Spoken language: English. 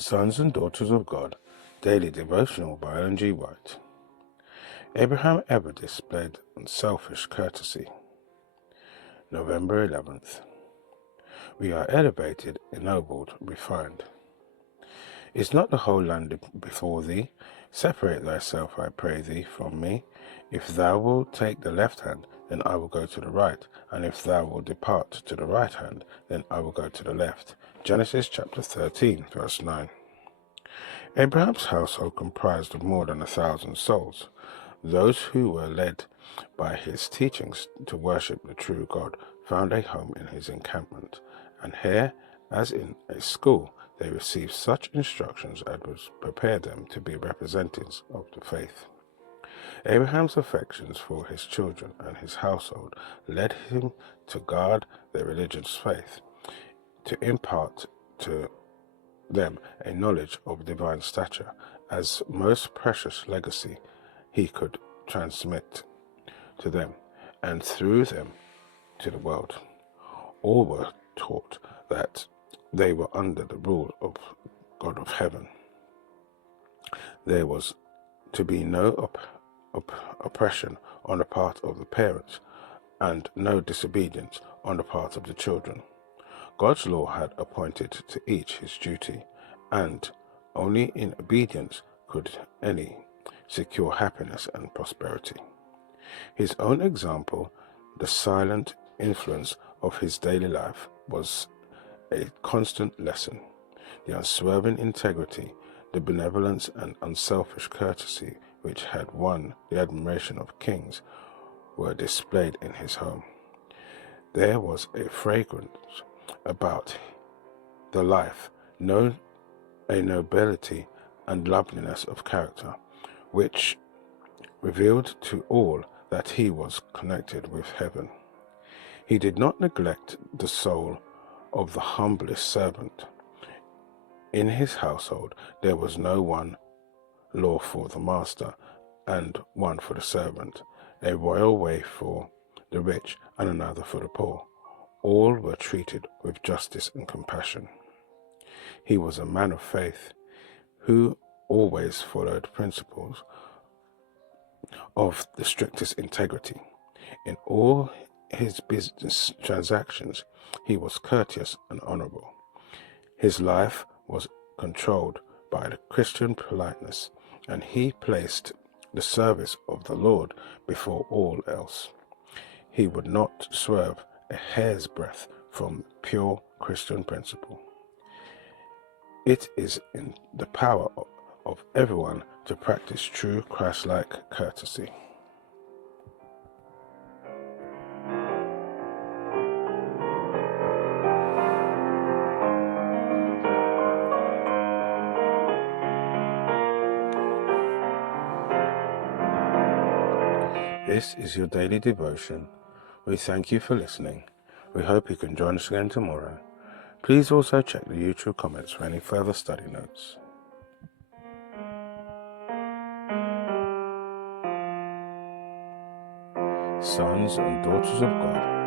Sons and Daughters of God, Daily Devotional by Ellen G. White. Abraham ever displayed unselfish courtesy. November 11th. We are elevated, ennobled, refined. Is not the whole land before thee? Separate thyself, I pray thee, from me. If thou wilt take the left hand, then I will go to the right, and if thou wilt depart to the right hand, then I will go to the left. Genesis chapter 13, verse 9. Abraham's household comprised of more than 1,000 souls. Those who were led by his teachings to worship the true God found a home in his encampment, and here, as in a school, they received such instructions as would prepare them to be representatives of the faith. Abraham's affections for his children and his household led him to guard their religious faith, to impart to them a knowledge of divine stature as most precious legacy he could transmit to them, and through them to the world. All were taught that they were under the rule of God of heaven. There was to be no oppression on the part of the parents, and no disobedience on the part of the children. God's law had appointed to each his duty, and only in obedience could any secure happiness and prosperity. His own example, the silent influence of his daily life, was a constant lesson. The unswerving integrity, the benevolence and unselfish courtesy which had won the admiration of kings were displayed in his home. There was a fragrance about the life, a nobility and loveliness of character, which revealed to all that he was connected with heaven. He did not neglect the soul of the humblest servant. In his household there was no one law for the master and one for the servant, a royal way for the rich and another for the poor. All were treated with justice and compassion. He was a man of faith who always followed principles of the strictest integrity. In all his business transactions, he was courteous and honorable. His life was controlled by the Christian politeness, and he placed the service of the Lord before all else. He would not swerve a hair's breadth from pure Christian principle. It is in the power of everyone to practice true Christ-like courtesy. This is your daily devotion. We thank you for listening. We hope you can join us again tomorrow. Please also check the YouTube comments for any further study notes. Sons and Daughters of God,